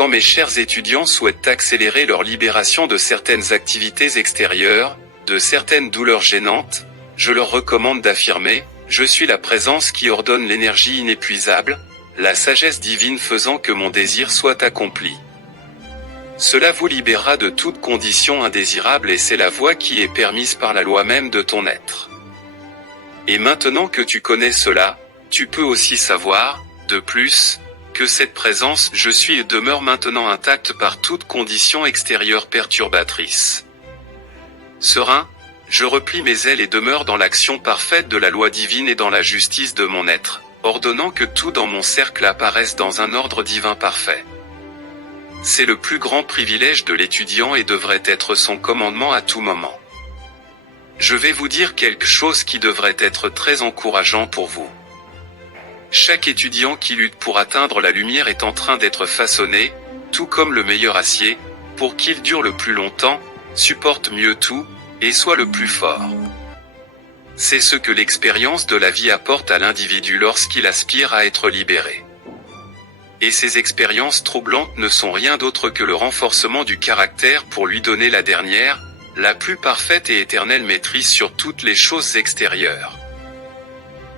Quand mes chers étudiants souhaitent accélérer leur libération de certaines activités extérieures, de certaines douleurs gênantes, je leur recommande d'affirmer « Je suis la présence qui ordonne l'énergie inépuisable, la sagesse divine faisant que mon désir soit accompli ». Cela vous libérera de toute condition indésirable et c'est la voie qui est permise par la loi même de ton être. Et maintenant que tu connais cela, tu peux aussi savoir, de plus, que cette présence « Je suis » demeure maintenant intacte par toute condition extérieure perturbatrice. Serein, je replie mes ailes et demeure dans l'action parfaite de la loi divine et dans la justice de mon être, ordonnant que tout dans mon cercle apparaisse dans un ordre divin parfait. C'est le plus grand privilège de l'étudiant et devrait être son commandement à tout moment. Je vais vous dire quelque chose qui devrait être très encourageant pour vous. Chaque étudiant qui lutte pour atteindre la lumière est en train d'être façonné, tout comme le meilleur acier, pour qu'il dure le plus longtemps, supporte mieux tout, et soit le plus fort. C'est ce que l'expérience de la vie apporte à l'individu lorsqu'il aspire à être libéré. Et ces expériences troublantes ne sont rien d'autre que le renforcement du caractère pour lui donner la dernière, la plus parfaite et éternelle maîtrise sur toutes les choses extérieures.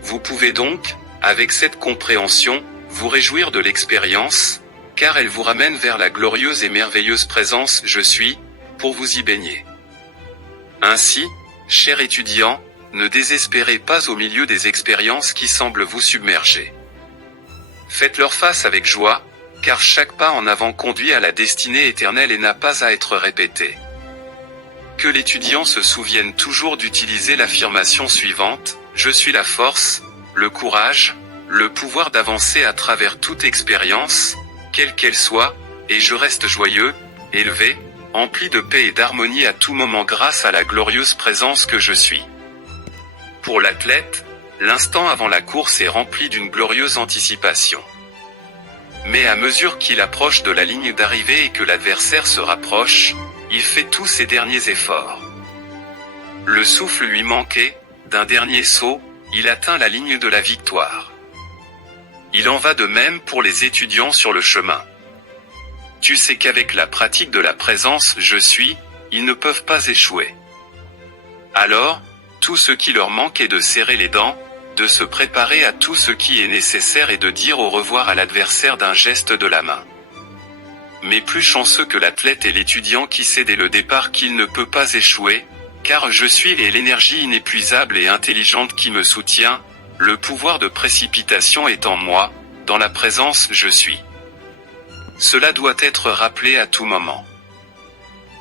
Vous pouvez donc, avec cette compréhension, vous réjouir de l'expérience, car elle vous ramène vers la glorieuse et merveilleuse présence « Je suis », pour vous y baigner. Ainsi, cher étudiant, ne désespérez pas au milieu des expériences qui semblent vous submerger. Faites-leur face avec joie, car chaque pas en avant conduit à la destinée éternelle et n'a pas à être répété. Que l'étudiant se souvienne toujours d'utiliser l'affirmation suivante « Je suis la force », le courage, le pouvoir d'avancer à travers toute expérience, quelle qu'elle soit, et je reste joyeux, élevé, empli de paix et d'harmonie à tout moment grâce à la glorieuse présence que je suis. Pour l'athlète, l'instant avant la course est rempli d'une glorieuse anticipation. Mais à mesure qu'il approche de la ligne d'arrivée et que l'adversaire se rapproche, il fait tous ses derniers efforts. Le souffle lui manquait, d'un dernier saut, il atteint la ligne de la victoire. Il en va de même pour les étudiants sur le chemin. Tu sais qu'avec la pratique de la présence « Je suis », ils ne peuvent pas échouer. Alors, tout ce qui leur manque est de serrer les dents, de se préparer à tout ce qui est nécessaire et de dire au revoir à l'adversaire d'un geste de la main. Mais plus chanceux que l'athlète et l'étudiant qui sait dès le départ qu'il ne peut pas échouer, car je suis et l'énergie inépuisable et intelligente qui me soutient, le pouvoir de précipitation est en moi, dans la présence je suis. Cela doit être rappelé à tout moment.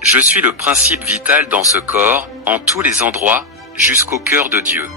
Je suis le principe vital dans ce corps, en tous les endroits, jusqu'au cœur de Dieu.